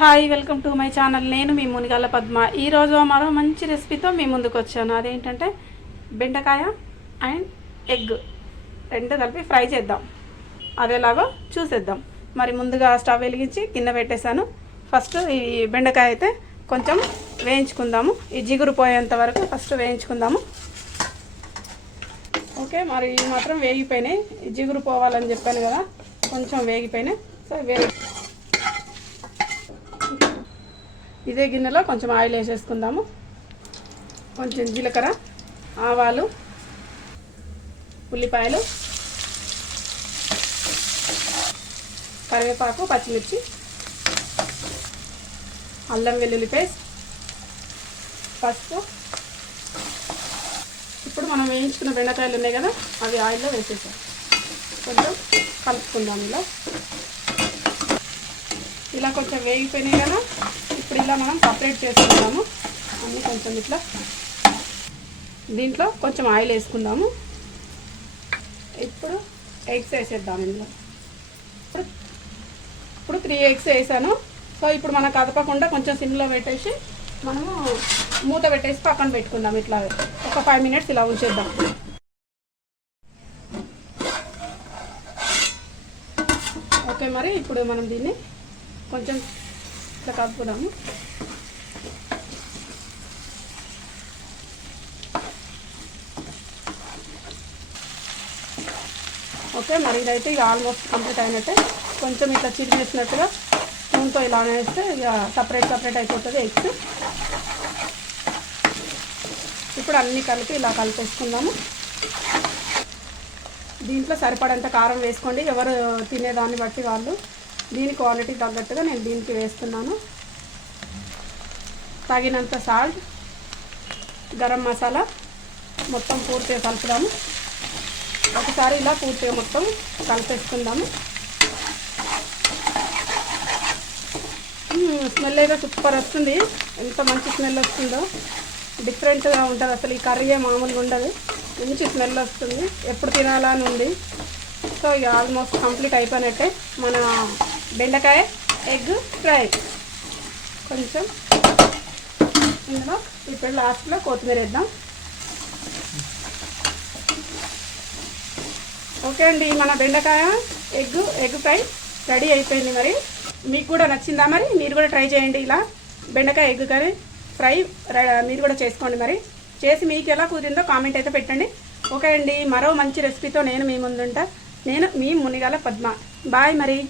Hi, welcome to my channel. నేను మీ మునిగాల పద్మ. ఈరోజు మరో మంచి రెసిపీతో మీ ముందుకు వచ్చాను. అదేంటంటే బెండకాయ అండ్ ఎగ్ రెండు కలిపి ఫ్రై చేద్దాం. అదేలాగో చూసేద్దాం. మరి ముందుగా స్టవ్ వెలిగించి గిన్నె పెట్టేశాను. ఫస్ట్ ఈ బెండకాయ అయితే కొంచెం వేయించుకుందాము. ఈ జిగురు పోయేంత వరకు ఫస్ట్ వేయించుకుందాము. ఓకే, మరి ఈ మాత్రం వేగిపోయినాయి. ఈ జిగురు పోవాలని చెప్పాను కదా, కొంచెం వేగిపోయినాయి. సో ఇదే గిన్నెలో కొంచెం ఆయిల్ వేసేసుకుందాము. కొంచెం జీలకర్ర, ఆవాలు, ఉల్లిపాయలు, కరివేపాకు, పచ్చిమిర్చి, అల్లం వెల్లుల్లి పేస్ట్, పసుపు. ఇప్పుడు మనం వేయించుకున్న బెండకాయలు ఉన్నాయి కదా, అవి ఆయిల్లో వేసేసాం. కొంచెం కలుపుకుందాం. ఇలా కొంచెం వేగిపోయినాయి కదా, ఇప్పుడు ఇలా మనం సపరేట్ చేసుకుందాము. అన్నీ కొంచెం ఇట్లా దీంట్లో కొంచెం ఆయిల్ వేసుకుందాము. ఇప్పుడు ఎగ్స్ వేసేద్దాం. ఇందులో ఇప్పుడు 3 ఎగ్స్ వేసాను. సో ఇప్పుడు మనకు కదపకుండా కొంచెం సిమ్లో పెట్టేసి మనము మూత పెట్టేసి పక్కన పెట్టుకుందాం. ఇట్లా ఒక 5 మినిట్స్ ఇలా ఉంచేద్దాం. ఓకే, మరి ఇప్పుడు మనం దీన్ని కొంచెం ఇట్లా కలుపుదాము. ఓకే, మరి ఇదైతే ఇక ఆల్మోస్ట్ కంప్లీట్ అయినట్టే. కొంచెం ఇట్లా చిరిమేసినట్టుగా స్పూన్తో ఇలా వేస్తే ఇక సపరేట్ అయిపోతుంది ఎగ్స్. ఇప్పుడు అన్నీ కలిపి ఇలా కలిపేసుకుందాము. దీంట్లో సరిపడంత కారం వేసుకోండి. ఎవరు తినేదాన్ని బట్టి వాళ్ళు. దీని క్వాలిటీ తగ్గట్టుగా నేను దీనికి వేస్తున్నాను. తగినంత సాల్ట్, గరం మసాలా మొత్తం పూర్తిగా కలుపుదాము. ఒకసారి ఇలా పూర్తిగా మొత్తం కలిపేసుకుందాము. స్మెల్ అయితే సూపర్ వస్తుంది. ఎంత మంచి స్మెల్ వస్తుందో, డిఫరెంట్గా ఉంటుంది. అసలు ఈ కర్రీ మామూలుగా ఉండదు, మంచి స్మెల్ వస్తుంది. ఎప్పుడు తినాలని ఉంది. సో ఇక ఆల్మోస్ట్ కంప్లీట్ అయిపోయినట్టే మన బెండకాయ ఎగ్ ఫ్రై. కొంచెం ఇందులో ఇప్పుడు లాస్ట్లో కొత్తిమీర వేద్దాం. ఓకే అండి, మన బెండకాయ ఎగ్ ఫ్రై రెడీ అయిపోయింది. మరి మీకు కూడా నచ్చిందా? మరి మీరు కూడా ట్రై చేయండి. ఇలా బెండకాయ ఎగ్ కర్రీ ఫ్రై మీరు కూడా చేసుకోండి. మరి చేసి మీకు ఎలా కుదిరిందో కామెంట్ అయితే పెట్టండి. ఓకే అండి, మరో మంచి రెసిపీతో నేను మీ ముందుంటా. నేను మీ మునిగాల పద్మ. బాయ్ మరి.